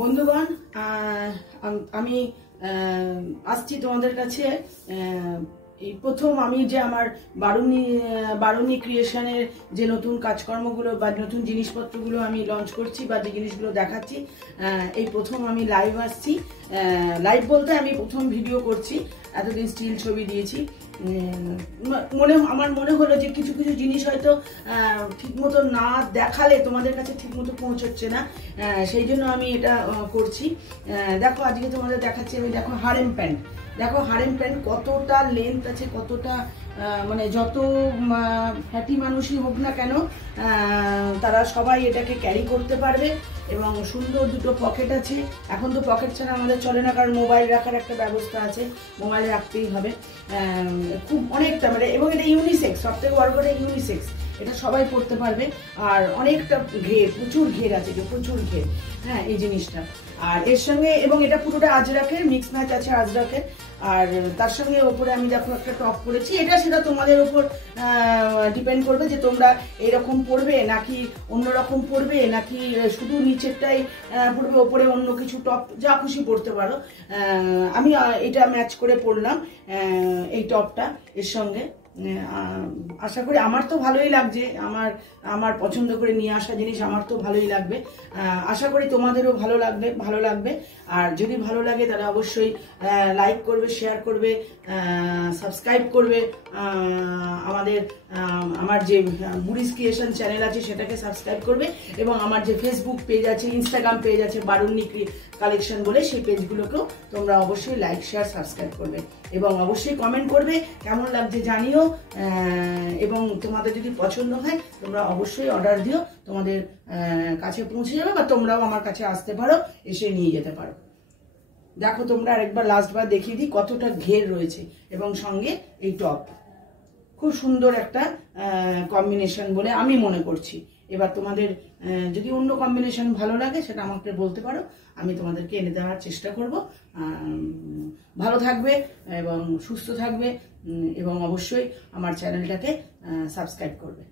বন্ধুগণ, আমি আসছি তোমাদের কাছে। এই প্রথম আমি যে আমার বারুণী ক্রিয়েশনের যে নতুন কাজকর্মগুলো বা নতুন জিনিসপত্রগুলো আমি লঞ্চ করছি বা যে জিনিসগুলো দেখাচ্ছি, এই প্রথম আমি লাইভ আসছি। লাইভ বলতে আমি প্রথম ভিডিও করছি। এতদিন স্টিল ছবি দিয়েছি। আমার মনে হলো যে কিছু কিছু জিনিস হয়তো ঠিকমতো না দেখালে তোমাদের কাছে ঠিকমতো পৌঁছচ্ছে না, সেই জন্য আমি এটা করছি। দেখো, আজকে তোমাদের দেখাচ্ছি আমি। দেখো হারেম প্যান্ট, দেখো হারেম প্যান্ট কতটা লেন্থ আছে, কতটা মানে যত ফ্যাটি মানুষই হোক না কেন তারা সবাই এটাকে ক্যারি করতে পারবে। এবং সুন্দর দুটো পকেট আছে। এখন তো পকেট ছাড়া আমাদের চলে না, কারণ মোবাইল রাখার একটা ব্যবস্থা আছে, মোবাইল রাখতেই হবে। খুব অনেকটা মানে, এবং এটা ইউনিসেক্স, সব থেকে বড় করে ইউনিসেক্স, এটা সবাই পড়তে পারবে। আর অনেকটা ঘের, প্রচুর ঘের আছে, প্রচুর ঘের। হ্যাঁ, এই জিনিসটা। আর এর সঙ্গে, এবং এটা পুরোটা আজরাকের, মিক্স ম্যাচ আছে আজরাকের। আর তার সঙ্গে ওপরে আমি দেখো একটা টপ পরেছি। এটা সেটা তোমাদের ওপর ডিপেন্ড করবে যে তোমরা এইরকম পরবে নাকি অন্যরকম পরবে, নাকি শুধু নিচেরটাই পরবে, ওপরে অন্য কিছু টপ যা খুশি পরতে পারো। আমি এটা ম্যাচ করে পরলাম এই টপটা এর সঙ্গে। আশা করি আমার তো ভালোই লাগছে, আমার পছন্দ করে নিয়ে আসা জিনিস আমার তো ভালোই লাগবে। আশা করি তোমাদেরও ভালো লাগবে। আর যদি ভালো লাগে তাহলে অবশ্যই লাইক করবে, শেয়ার করবে, সাবস্ক্রাইব করবে। আমার যে বুড়িস ক্রিয়েশন চ্যানেল আছে সেটাকে সাবস্ক্রাইব করবে, এবং আমার যে ফেসবুক পেজ আছে, ইনস্টাগ্রাম পেজ আছে বারুণী কালেকশন বলে, সেই পেজগুলোকেও তোমরা অবশ্যই লাইক, শেয়ার, সাবস্ক্রাইব করবে। এবং অবশ্যই কমেন্ট করবে কেমন লাগছে জানিও। এবং তোমাদের যদি পছন্দ হয় তোমরা অবশ্যই অর্ডার দিও, তোমাদের কাছে পৌঁছে যাবে, বা তোমরাও আমার কাছে আসতে পারো, এসে নিয়ে যেতে পারো। দেখো, তোমরা আরেকবার লাস্টবার দেখিয়ে দিই কতটা ঘের রয়েছে, এবং সঙ্গে এই টপ খুব সুন্দর একটা কম্বিনেশন বলে আমি মনে করছি। এবার তোমাদের যদি অন্য কম্বিনেশন ভালো লাগে সেটা আমাকে বলতে পারো, আমি তোমাদেরকে এনে দেওয়ার চেষ্টা করব। ভালো থাকবে এবং সুস্থ থাকবে, এবং অবশ্যই আমার চ্যানেলটাকে সাবস্ক্রাইব করবে।